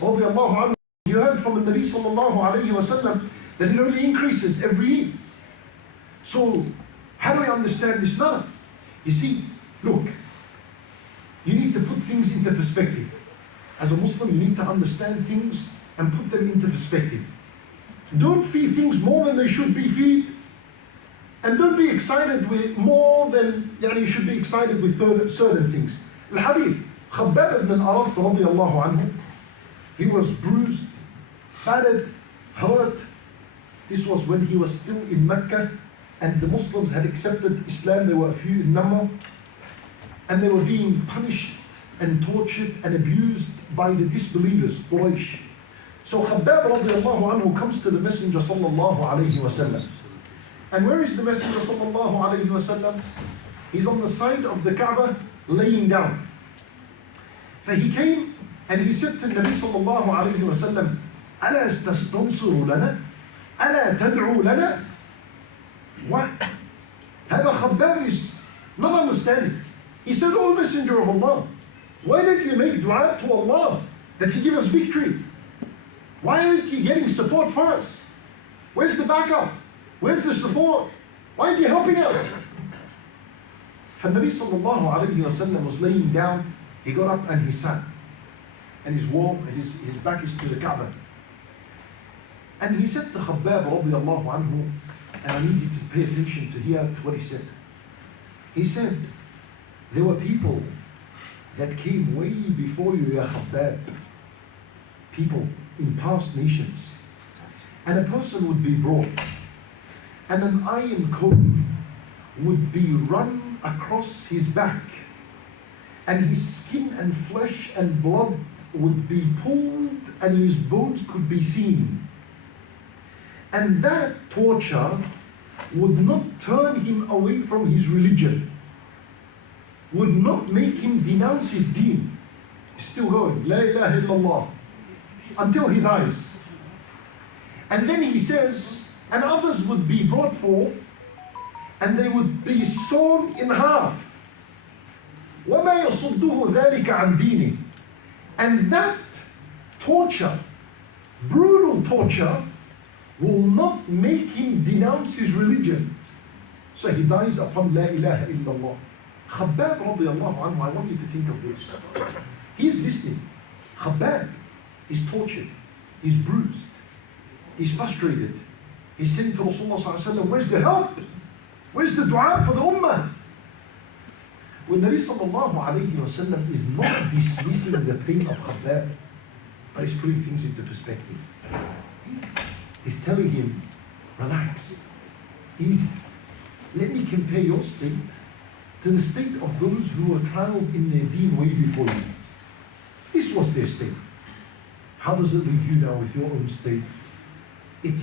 radiallahu anhu, you heard from the Nabi sallallahu alayhi wa sallam that it only increases every year. So, how do I understand this matter? You see, look, you need to put things into perspective. As a Muslim, you need to understand things and put them into perspective. Don't feed things more than they should be fed. And don't be excited with more than you should be excited with certain things. Al-Hadith, Khabbab ibn al-Arath radiallahu anhu, he was bruised, battered, hurt. This was when he was still in Mecca and the Muslims had accepted Islam. There were a few in number and they were being punished and tortured and abused by the disbelievers, Quraysh. So Khabbab radiallahu anhu comes to the Messenger sallallahu alayhi wa sallam. And where is the Messenger sallallahu alayhi wa sallam? He's on the side of the Kaaba laying down. So he came and he said to the Nabi sallallahu alayhi wa sallam, ألا تستنصر لنا؟ ألا تدعو لنا؟ What? هذا Khabbab is not understanding. He said, "O Messenger of Allah, why didn't you make dua to Allah that He give us victory? Why aren't you getting support for us? Where's the backup? Where's the support? Why aren't you helping us?" فالنبي صلى الله عليه وسلم was laying down. He got up and he sat. And he's warm and his back is to the Kaaba. And he said to Khabbab radiallahu anhu, and I need you to pay attention to hear what he said. He said, there were people that came way before you, ya Khabbab. People in past nations. And a person would be brought, and an iron comb would be run across his back, and his skin and flesh and blood would be pulled, and his bones could be seen. And that torture would not turn him away from his religion, would not make him denounce his deen. He's still going, La ilaha illallah, until he dies. And then he says, and others would be brought forth, and they would be sawn in half. وَمَا يَصُدُّهُ ذَلِكَ عَنْ دِينِهِ. And that torture, brutal torture, will not make him denounce his religion. So he dies upon La ilaha illallah. Khabbab radiallahu anhu, I want you to think of this. He's listening. Khabbab is tortured, he's bruised, he's frustrated. He's saying to Rasulullah sallallahu alaihi wasallam, where's the help? Where's the dua for the ummah? When Nabi sallallahu alayhi wasallam is not dismissing the pain of Khabbab, but he's putting things into perspective. He's telling him, relax, easy. Let me compare your state to the state of those who were trialed in their deen way before you. This was their state. How does it leave you now with your own state? It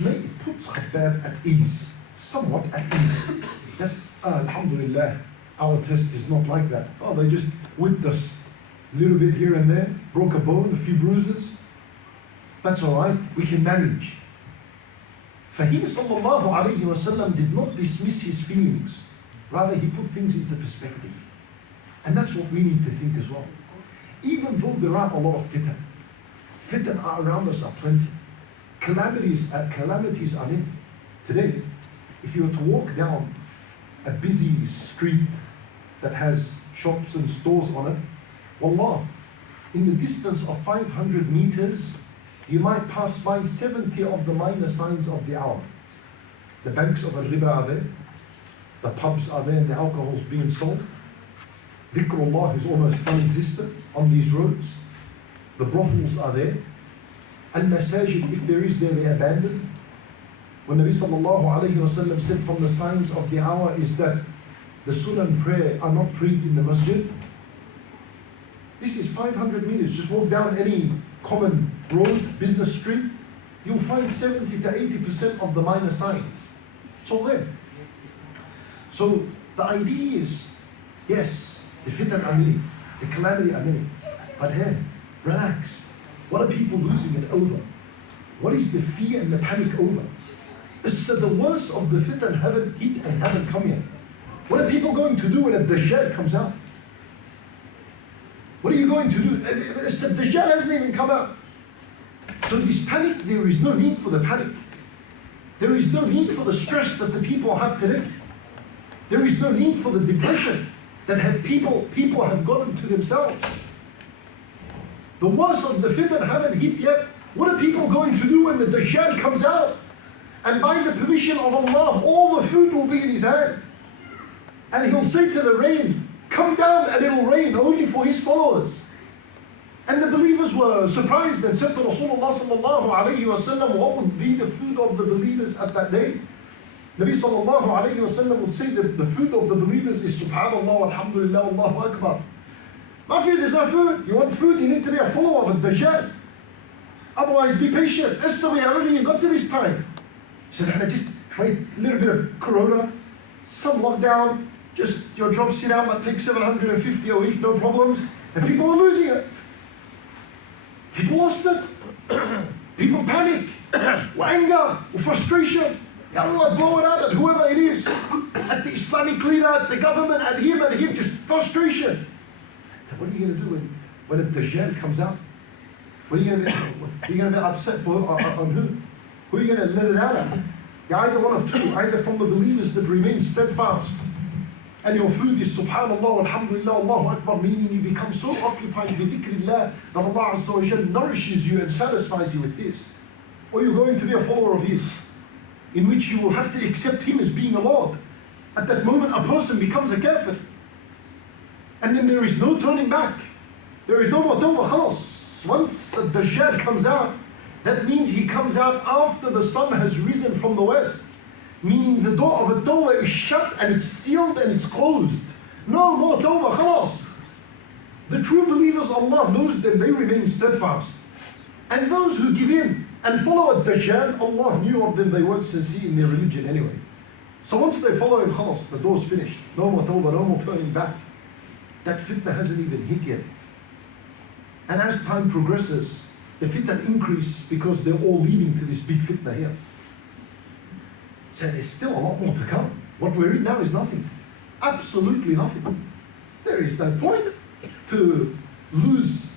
puts Khabbab at ease, somewhat at ease. That, alhamdulillah, our test is not like that. Oh, they just whipped us a little bit here and there, broke a bone, a few bruises. That's all right, we can manage. He sallallahu alayhi wa sallam did not dismiss his feelings. Rather, he put things into perspective. And that's what we need to think as well. Even though there are a lot of fitan are around us are plenty. Calamities are in. Today, if you were to walk down a busy street that has shops and stores on it, wallah, in the distance of 500 meters, you might pass by 70 of the minor signs of the hour. The banks of al-riba are there, the pubs are there and the alcohol is being sold. Dhikrullah is almost non-existent on these roads. The brothels are there. Al-masajid, if there is there, they're abandoned. When Nabi sallallahu alayhi wa sallam said from the signs of the hour is that the sunnah prayer are not prayed in the masjid. This is 500 meters. Just walk down any common road, business street, you'll find 70 to 80% of the minor signs. It's all there. So the idea is, yes, the fitan are many, the calamity are many, but hey, relax. What are people losing it over? What is the fear and the panic over? So the worst of the fitan haven't hit and haven't come yet. What are people going to do when a Dajjal comes out? What are you going to do? The Dajjal hasn't even come out. So this panic, there is no need for the panic. There is no need for the stress that the people have today. There is no need for the depression that people have gotten to themselves. The worst of the fitan haven't hit yet. What are people going to do when the Dajjal comes out? And by the permission of Allah, all the food will be in his hand. And he'll say to the rain, come down and it'll rain only for his followers. And the believers were surprised and said to Rasulullah sallallahu alayhi wa sallam, what would be the food of the believers at that day? Nabi sallallahu alayhi wa sallam would say that the food of the believers is subhanallah, alhamdulillah, Allahu Akbar. Mafi, there's no food. You want food, you need to be a follower of the Dajjal. Otherwise, be patient. We haven't got to this time. So just trade a little bit of corona, some lockdown, just your job sit out, might take 750 a week, no problems. And people are losing it. People lost it. People panic, anger, frustration. Ya Allah, blow it out at whoever it is. At the Islamic leader, at the government, at him, just frustration. What are you going to do when a Dajjal comes out? What are you going to be upset for on who? Who are you going to let it out at? You're either one of two, either from the believers that remain steadfast, and your food is subhanallah, alhamdulillah, Allahu Akbar, meaning you become so occupied with dhikrillah that Allah Azza wa Jal nourishes you and satisfies you with this. Or you're going to be a follower of His, in which you will have to accept Him as being a Lord. At that moment, a person becomes a kafir. And then there is no turning back. There is no more tawbah, khalas. Once the Dajjal comes out, that means he comes out after the sun has risen from the west. Meaning the door of a tawbah is shut and it's sealed and it's closed. No more tawbah, khalas. The true believers, Allah knows them, they remain steadfast. And those who give in and follow a Dajjal, Allah knew of them, they weren't sincere in their religion anyway. So once they follow him, khalas, the door's finished. No more tawbah, no more turning back. That fitna hasn't even hit yet. And as time progresses, the fitna increase because they're all leading to this big fitna here. So there's still a lot more to come. What we're in now is nothing. Absolutely nothing. There is no point to lose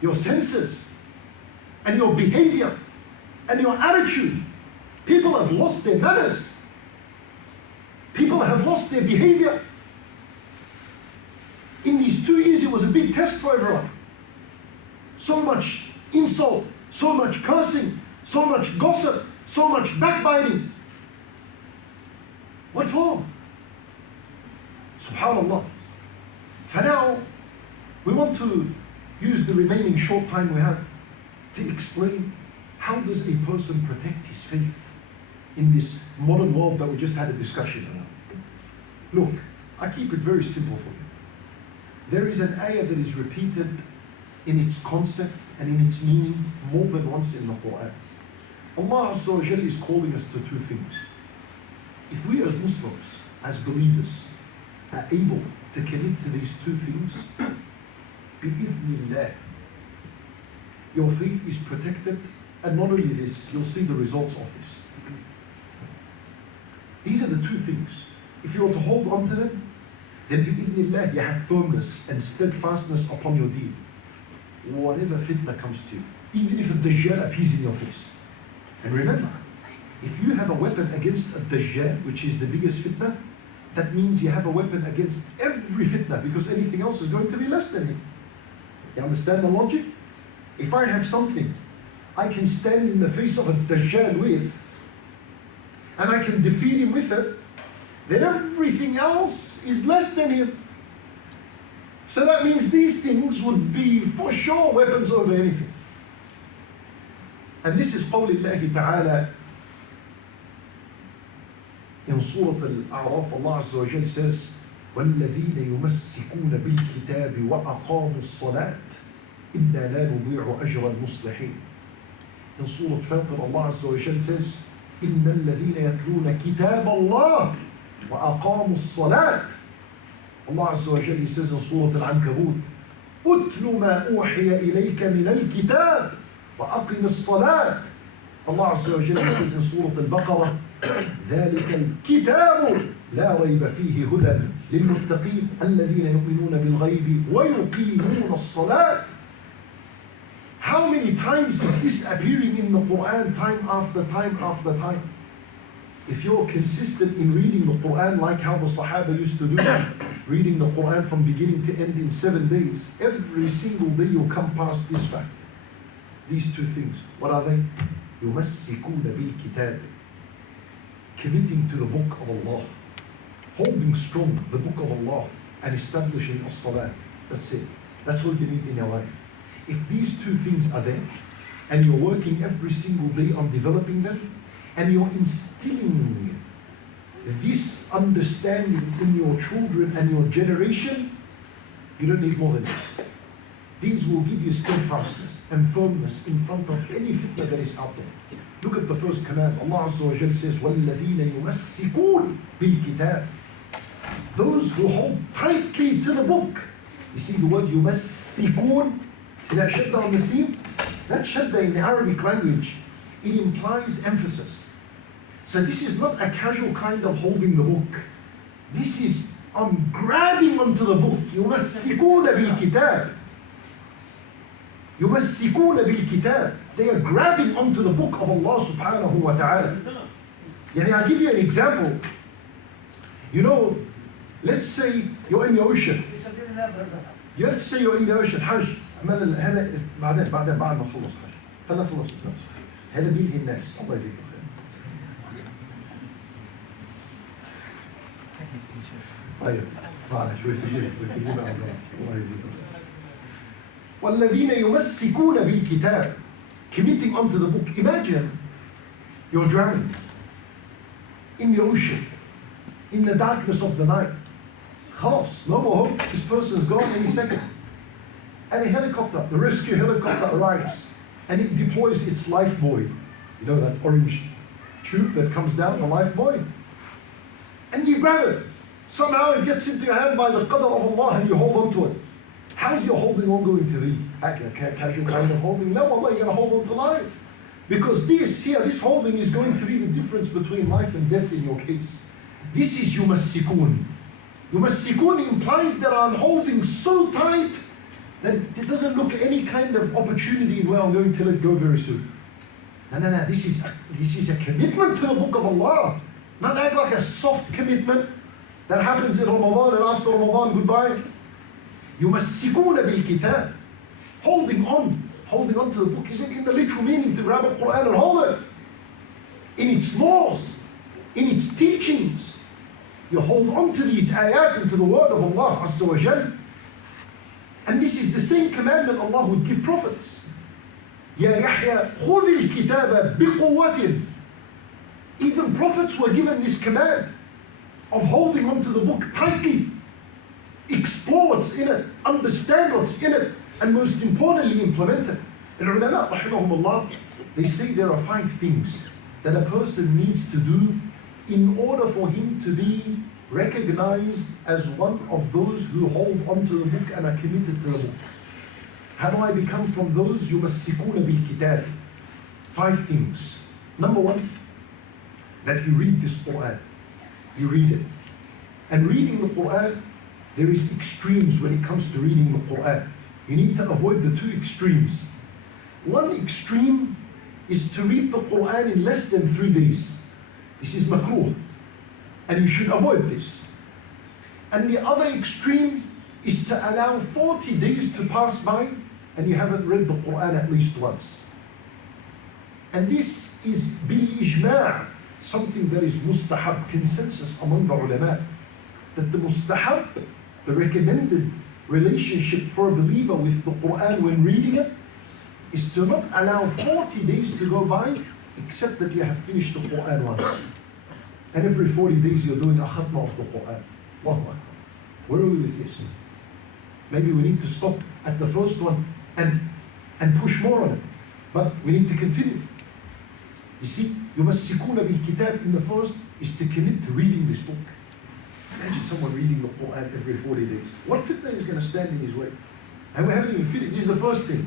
your senses and your behavior and your attitude. People have lost their manners. People have lost their behavior. In these 2 years, it was a big test for everyone. So much insult, so much cursing, so much gossip, so much backbiting. What for? Subhanallah. For now, we want to use the remaining short time we have to explain how does a person protect his faith in this modern world that we just had a discussion about. Look, I keep it very simple for you. There is an ayah that is repeated in its concept and in its meaning more than once in the Quran. Allah Azza wa Jalla is calling us to 2 things. If we as Muslims, as believers, are able to commit to these 2 things, bi-idhnillah, your faith is protected, and not only this, you'll see the results of this. These are the 2 things. If you are to hold on to them, then bi-idhnillah, you have firmness and steadfastness upon your deen. Whatever fitna comes to you, even if a Dajjal appears in your face. And remember, if you have a weapon against a Dajjal, which is the biggest fitna, that means you have a weapon against every fitna, because anything else is going to be less than him. You understand the logic? If I have something I can stand in the face of a Dajjal with, and I can defeat him with it, then everything else is less than him. So that means these things would be for sure weapons over anything. And this is قول الله تعالى in Surah Al-A'raf. Allah Azza wa Jal says, وَالَّذِينَ يُمَسِّكُونَ بِالْكِتَابِ وَأَقَامُوا الصَّلَاةِ إِنَّا لَا نُضِيعُ أَجْرَ الْمُصْلِحِينَ. In Surah Fatir, Allah Azza wa Jal says, إِنَّ الَّذِينَ يَتْلُونَ كِتَابَ اللَّهِ وَأَقَامُوا الصَّلَاةِ. Allah Azza wa Jal says in Surah Al-Ankabut, أُتْلُ مَا أُوحِيَ إِلَيْكَ مِنَ الْكِتَابِ وَأَقِمِ الصَّلَاةِ. Allah Azza wa Jal says in Surah Al-Baqarah, ذَلِكَ الْكِتَابُ لَا رَيْبَ فِيهِ هُدًى لِلْمُتَّقِينَ الَّذِينَ يُؤْمِنُونَ بِالْغَيْبِ وَيُقِيمُونَ الصَّلَاةِ. How many times is this appearing in the Quran, time after time after time? If you're consistent in reading the Quran like how the Sahaba used to do, reading the Quran from beginning to end in 7 days, every single day you'll come past this fact. These two things. What are they? يُمَسِّكُونَ بِالْكِتَابِ, committing to the book of Allah, holding strong the book of Allah, and establishing as-salat. That's it. That's all you need in your life. If these two things are there, and you're working every single day on developing them, and you're instilling this understanding in your children and your generation, you don't need more than this. These will give you steadfastness and firmness in front of any fitna that is out there. Look at the first command. Allah Azza wa Jal says, وَالَّذِينَ يُمَسِّكُونَ بِالْكِتَابِ, those who hold tightly to the book. You see the word يُمَسِّكُونَ? See that shadda on the seam? That shadda in the Arabic language, it implies emphasis. So this is not a casual kind of holding the book. This is, I'm grabbing onto the book. يُمَسِّكُونَ بِالْكِتَابِ. يُمَسِّكُونَ بِالْكِتَابِ. They are grabbing onto the book of Allah subhanahu wa ta'ala. I'll give you an example. You know, let's say you're in the ocean. Let's say you're in the ocean. حاج هذا بعد ما نخلص حاج. خلينا نخلص. هذا بيلهي الناس. الله يجزيك خير. طيب معنا شوي في جيبك الله يجزيك. وَالَّذِينَ يُمَسِّكُونَ بِالْكِتَابِ, committing onto the book. Imagine you're drowning in the ocean, in the darkness of the night. Khalas, no more hope, this person's gone any second. And a helicopter, the rescue helicopter arrives and it deploys its life buoy. You know that orange tube that comes down, the life buoy? And you grab it. Somehow it gets into your hand by the qadr of Allah and you hold on to it. How's your holding on going to be? A casual kind of holding? No, Allah, you're going to hold on to life. Because this holding is going to be the difference between life and death in your case. This is yumassikun. Yumassikun implies that I'm holding so tight that it doesn't look any kind of opportunity in where I'm going to let go very soon. No. This is a commitment to the book of Allah. Not act like a soft commitment that happens in Ramadan and after Ramadan, goodbye. يُمَسِّكُونَ بِالْكِتَابِ, holding on to the book isn't in the literal meaning to grab a Quran and hold it. In its laws, in its teachings, you hold on to these ayat and to the word of Allah Azza wa Jal. And this is the same commandment Allah would give prophets. يَا يَحْيَا خُذِ الْكِتَابَ بِقُوَّةٍ. Even prophets were given this command of holding on to the book tightly. Explore what's in it, understand what's in it, and most importantly, implement it. And ulama, rahimahumullah, they say there are 5 things that a person needs to do in order for him to be recognized as one of those who hold onto the book and are committed to the book. How do I become from those yumassikuna bil kitab? 5 things. Number 1, that you read this Quran. You read it. And reading the Quran, there is extremes when it comes to reading the Quran. You need to avoid the 2 extremes. One extreme is to read the Quran in less than 3 days. This is makruh, and you should avoid this. And the other extreme is to allow 40 days to pass by and you haven't read the Quran at least once. And this is bil-ijma', something that is mustahab, consensus among the ulama, that the mustahab, the recommended relationship for a believer with the Quran when reading it, is to not allow 40 days to go by except that you have finished the Quran once. And every 40 days you're doing a khatma of the Quran. Allahu Akbar. Where are we with this? Maybe we need to stop at the first one and push more on it. But we need to continue. You see, يُمَسِّكُونَ بِالْكِتَابِ in the first is to commit to reading this book. Imagine someone reading the Quran every 40 days. What fitna is going to stand in his way? And we haven't even finished. This is the first thing.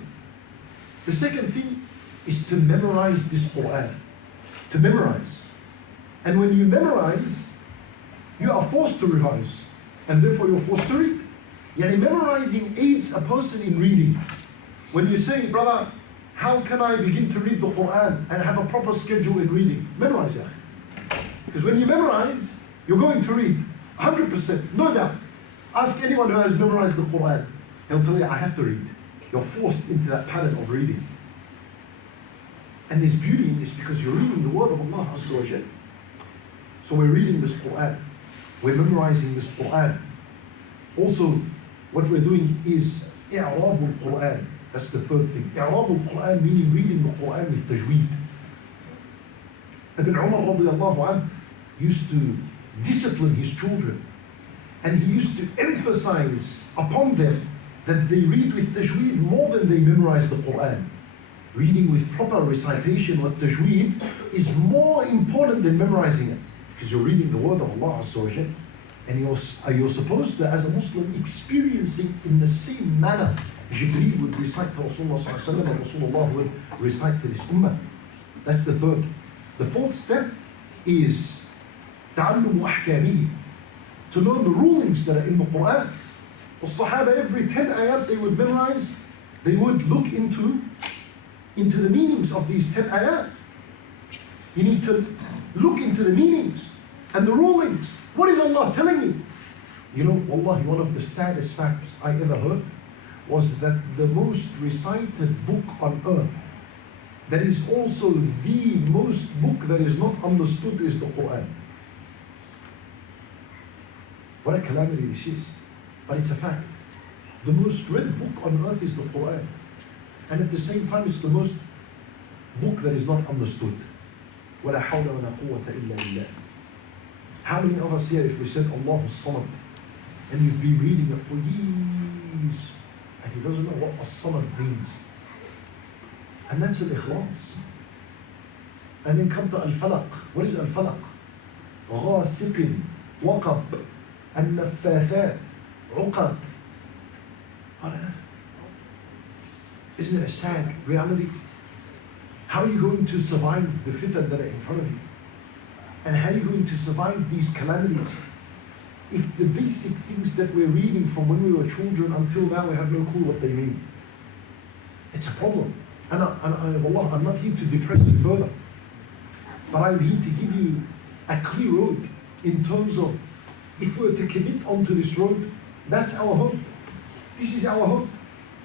The second thing is to memorize this Quran. To memorize. And when you memorize, you are forced to revise. And therefore you're forced to read. Yani memorizing aids a person in reading. When you say, brother, how can I begin to read the Quran and have a proper schedule in reading? Memorize, yeah. Because when you memorize, you're going to read 100%, no doubt. Ask anyone who has memorized the Quran. He'll tell you, I have to read. You're forced into that pattern of reading. And there's beauty in this because you're reading the word of Allah Azza wa Jal. So we're reading this Quran. We're memorizing this Quran. Also, what we're doing is i'rab al-Quran. That's the third thing. I'rab al-Quran meaning reading the Quran with tajweed. Ibn Umar radiallahu anhu used to discipline his children. And he used to emphasize upon them that they read with tajweed more than they memorize the Quran. Reading with proper recitation with tajweed is more important than memorizing it. Because you're reading the word of Allah Azza wa Jal. And you're supposed to, as a Muslim, experiencing in the same manner Jibreel would recite to Rasulullah sallallahu alaihi wasallam and Rasulullah would recite to his ummah. That's the third. The fourth step is تعلم أحكامه, to learn the rulings that are in the Quran. The Sahaba, every 10 ayat they would memorize, they would look into the meanings of these 10 ayat. You need to look into the meanings and the rulings. What is Allah telling you? You know, wallahi, one of the saddest facts I ever heard was that the most recited book on earth, that is also the most book that is not understood, is the Quran. What a calamity this is. But it's a fact. The most read book on earth is the Quran. And at the same time, it's the most book that is not understood. وَلَا حَوْلَ وَلَا قُوَّةَ إِلَّا بِاللَّهِ. How many of us here, if we said Allahu Samad, and you've been reading it for years, and he doesn't know what as-Samad means? And that's al-Ikhlas. And then come to al-Falaq. What is al-Falaq? غَاسِقٍ وَقَبْ النَّفَّاثَاتِ عُقَبْ. Isn't it a sad reality? How are you going to survive the fitan that are in front of you? And how are you going to survive these calamities if the basic things that we're reading from when we were children until now, we have no clue what they mean? It's a problem. And wallah, I'm not here to depress you further, but I'm here to give you a clear road in terms of if we're to commit onto this road, that's our hope. This is our hope.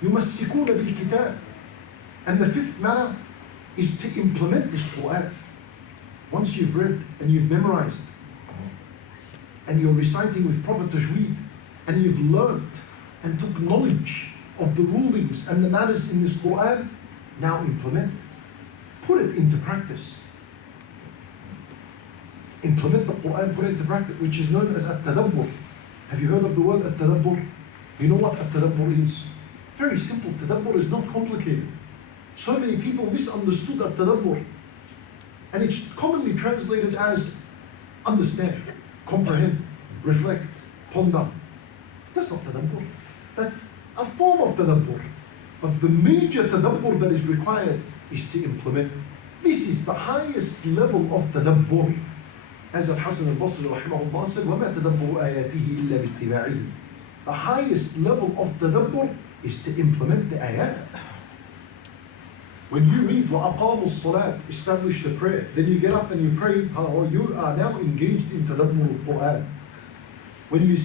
يُمَسِّكُونَ بِالْكِتَابِ. And the fifth matter is to implement this Quran. Once you've read and you've memorized and you're reciting with proper tajweed and you've learned and took knowledge of the rulings and the matters in this Quran, now implement. Put it into practice. Implement the Quran, put it into practice, which is known as at-tadabbur. Have you heard of the word at-tadabbur? You know what at-tadabbur is? Very simple. Tadabbur is not complicated. So many people misunderstood at-tadabbur. And it's commonly translated as understand, comprehend, reflect, ponder. That's not tadabbur. That's a form of tadabbur. But the major tadabbur that is required is to implement. This is the highest level of tadabbur. As Al-Hasan al-Basri rahimahullah said, وَمَا تَدَبُّرُ آيَاتِهِ إِلَّا بِاتِّبَاعِهِ. The highest level of tadabbur is to implement the ayat. When you read وَأَقَامُوا الصَّلَاةِ, establish the prayer, then you get up and you pray, you are now engaged in tadabbur al-Quran. When you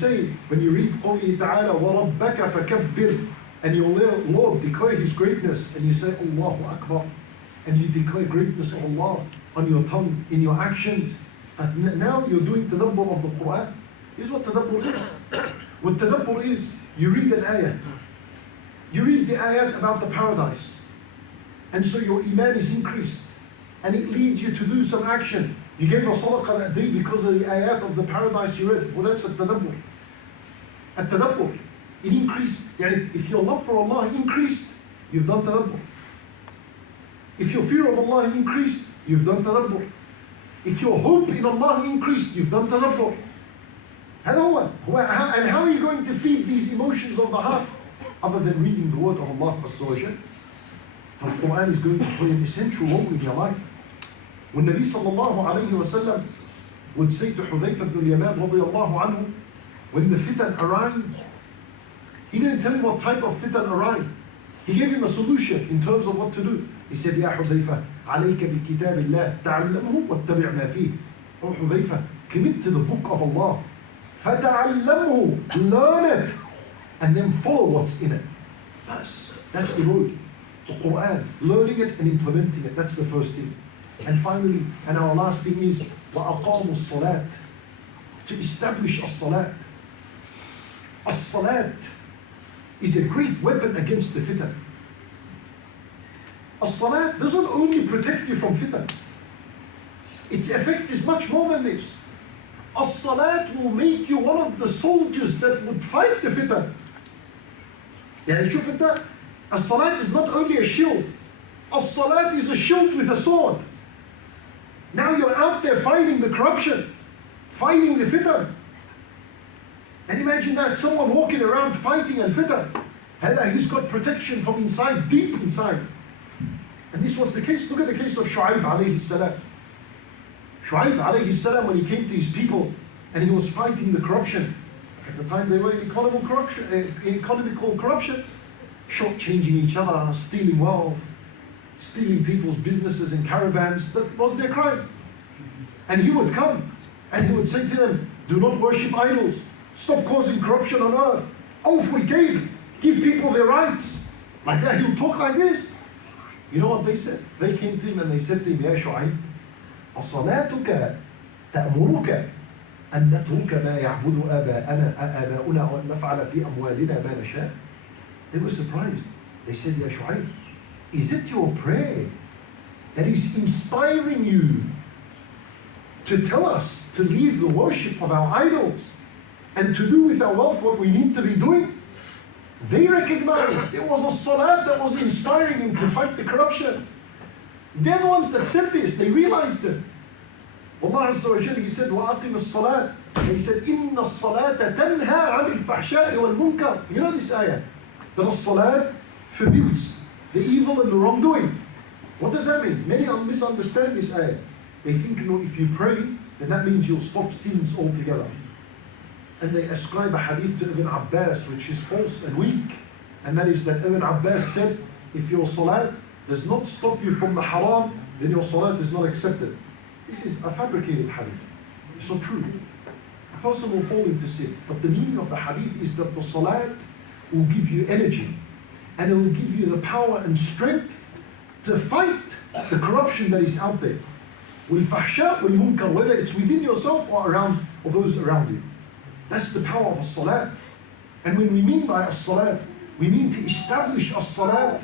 read قَوْلِهِ تَعَالَى وَرَبَّكَ فَكَبِّرْ, and your Lord declare His greatness, and you say Allahu Akbar, and you declare greatness of Allah on your tongue, in your actions, and now you're doing tadabbur of the Quran. This is what tadabbur is. What tadabbur is, you read an ayah. You read the ayat about the paradise. And so your iman is increased. And it leads you to do some action. You gave a sadaqah that day because of the ayat of the paradise you read. Well, that's a tadabbur. A tadabbur. It increased. If your love for Allah increased, you've done tadabbur. If your fear of Allah increased, you've done tadabbur. If your hope in Allah increased, you've done tadabbur. And how are you going to feed these emotions of the heart other than reading the word of Allah Azza wa Jal? For the Quran is going to play an essential role in your life. When Nabi sallallahu alayhi wa sallam would say to Hudayfa ibn al-Yaman radiyallahu anhu, when the fitan arrived, he didn't tell him what type of fitan arrived. He gave him a solution in terms of what to do. He said, يا حذيفة عليك بكتاب الله تعلمه واتبع ما فيه. Oh Hudhayfa, commit to the book of Allah. فَتَعَلَّمْهُ, learn it, and then follow what's in it. That's the road. The Quran, learning it and implementing it, that's the first thing. And finally, and our last thing is, وَأَقَامُوا الصَّلَاةِ, to establish as-salat. As-salat is a great weapon against the fitan. As-salat doesn't only protect you from fitan. Its effect is much more than this. As-salat will make you one of the soldiers that would fight the fitan. يعني شوف انت, as-salat is not only a shield. As-salat is a shield with a sword. Now you're out there fighting the corruption, fighting the fitan. And imagine that, someone walking around fighting al-fitan. He's got protection from inside, deep inside. And this was the case. Look at the case of Shu'aib alayhi salam. Shu'aib alayhi salam, when he came to his people and he was fighting the corruption. At the time they were in economical corruption, short-changing each other, stealing wealth, stealing people's businesses and caravans. That was their crime. And he would come and he would say to them, do not worship idols. Stop causing corruption on earth. Awful kayl. Give people their rights. Like that, he would talk like this. You know what they said? They came to him and they said to him, يا شعيب, أصلاتك تأمرك أن نترك ما يعبد آباؤنا وأن نفعل في أموالنا ما نشاء. They were surprised. They said, يا شعيب, is it your prayer that is inspiring you to tell us to leave the worship of our idols and to do with our wealth what we need to be doing? They recognized it was a salat that was inspiring them to fight the corruption. They're the ones that said this, they realized it. Allah Azza wa Jalla, He said, وَأَقِمِ الصَّلَاةِ. He said, إِنَّ الصَّلَاةَ تَنْهَى عَنِ الْفَحْشَاءِ وَالْمُنْكَرِ. You know this ayah? That a salat forbids the evil and the wrongdoing. What does that mean? Many misunderstand this ayah. They think, you know, if you pray, then that means you'll stop sins altogether. And they ascribe a hadith to Ibn Abbas, which is false and weak. And that is that Ibn Abbas said, if your salat does not stop you from the haram, then your salat is not accepted. This is a fabricated hadith. It's not true. A person will fall into sin. But the meaning of the hadith is that the salat will give you energy. And it will give you the power and strength to fight the corruption that is out there. وَالْفَحْشَاءُ وَالْمُنْكَرُ, whether it's within yourself or around, or those around you. That's the power of as-salat. And when we mean by as-salat, we mean to establish as-salat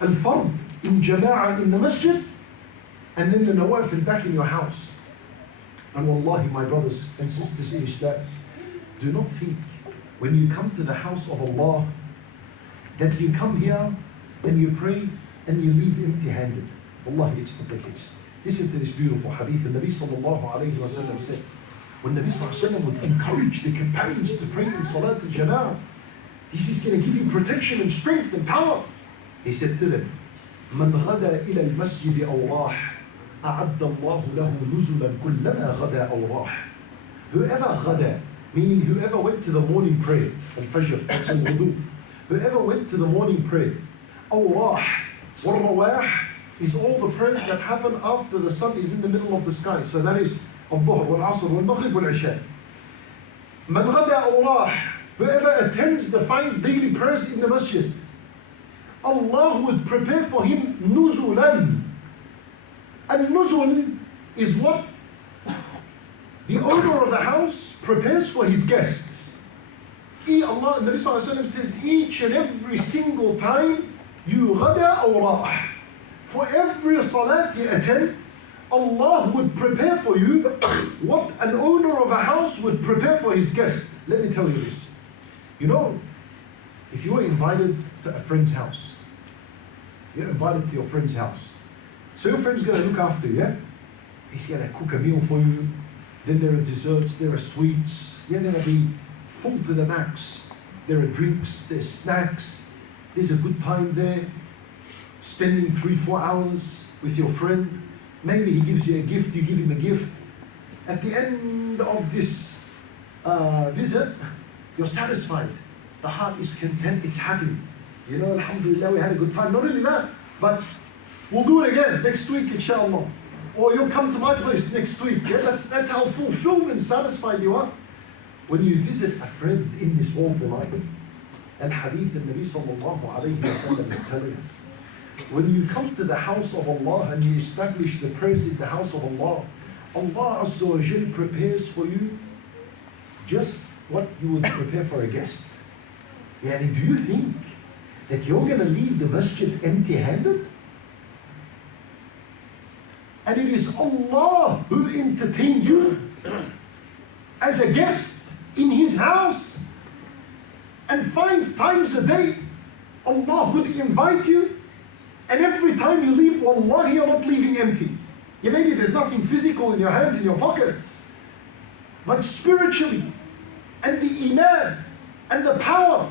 al-fard in jama'ah in the masjid, and then the nawafil back in your house. And wallahi, my brothers and sisters in Islam, do not think when you come to the house of Allah that you come here and you pray and you leave empty-handed. Wallahi, it's not the case. Listen to this beautiful hadith. The Nabi sallallahu alayhi wa sallam said, when Nabi sallallahu alayhi wa sallam would encourage the companions to pray in salat al-jama'ah, this is going to give you protection and strength and power. He said to them, من غدا إلى المسجد أو راح أعد الله له نزلا كلما غدا أو راح. Whoever غدا, meaning whoever went to the morning prayer, al-fajr, that's al-wudu. Whoever went to the morning prayer, أو راح, والرواح is all the prayers that happen after the sun is in the middle of the sky. So that is الظهر والعصر والمغرب والعشاء. من غدا أو راح, whoever attends the 5 daily prayers in the masjid, Allah would prepare for him nuzulan. And nuzul is what the owner of the house prepares for his guests. Allah, Nabi Sallallahu Alaihi Wasallam says, each and every single time you ghada aw rah, for every salat you attend, Allah would prepare for you what an owner of a house would prepare for his guest. Let me tell you this. You know, if you were invited to a friend's house, you're invited to your friend's house. So your friend's going to look after you, yeah? He's going to cook a meal for you. Then there are desserts, there are sweets. You're going to be full to the max. There are drinks, there's snacks. There's a good time there. Spending 3-4 hours with your friend. Maybe he gives you a gift, you give him a gift. At the end of this visit, you're satisfied. The heart is content, it's happy. You know, alhamdulillah, we had a good time. Not only that, but we'll do it again next week, inshallah. Or you'll come to my place next week. Yeah, that's how fulfilled and satisfied you are. When you visit a friend in this world, beloved, and hadith the Nabi sallallahu alayhi wa sallam is telling us, when you come to the house of Allah and you establish the prayers in the house of Allah, Allah Azza wa Jal prepares for you just what you would prepare for a guest. Yani, do you think that you're going to leave the masjid empty-handed? And it is Allah who entertained you as a guest in His house. And 5 times a day, Allah would invite you. And every time you leave, wallahi, you're not leaving empty. Yeah, maybe there's nothing physical in your hands, in your pockets. But spiritually, and the iman, and the power,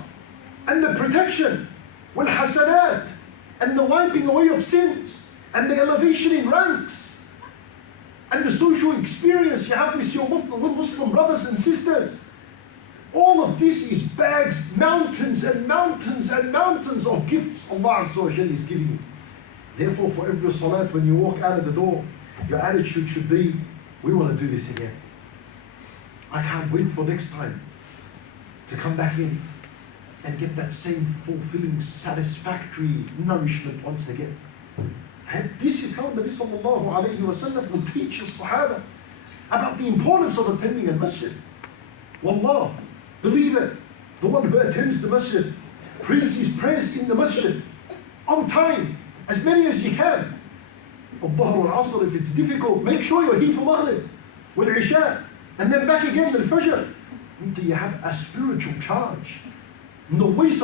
and the protection, wal hasanat, and the wiping away of sins, and the elevation in ranks, and the social experience you have with your Muslim brothers and sisters. All of this is bags, mountains and mountains and mountains of gifts Allah Azza wa Jalla is giving you. Therefore, for every salat, when you walk out of the door, your attitude should be, we want to do this again. I can't wait for next time to come back in and get that same fulfilling, satisfactory nourishment once again. And this is how Nabi sallallahu alayhi wa sallam will teach the Sahaba about the importance of attending a masjid. Wallah, believe it, the one who attends the masjid, prays his prayers in the masjid, on time, as many as you can. Al-Dhuhr al-Asr, if it's difficult, make sure you're here for Maghrib, with Isha, and then back again with Fajr. Until you have a spiritual charge. No way someone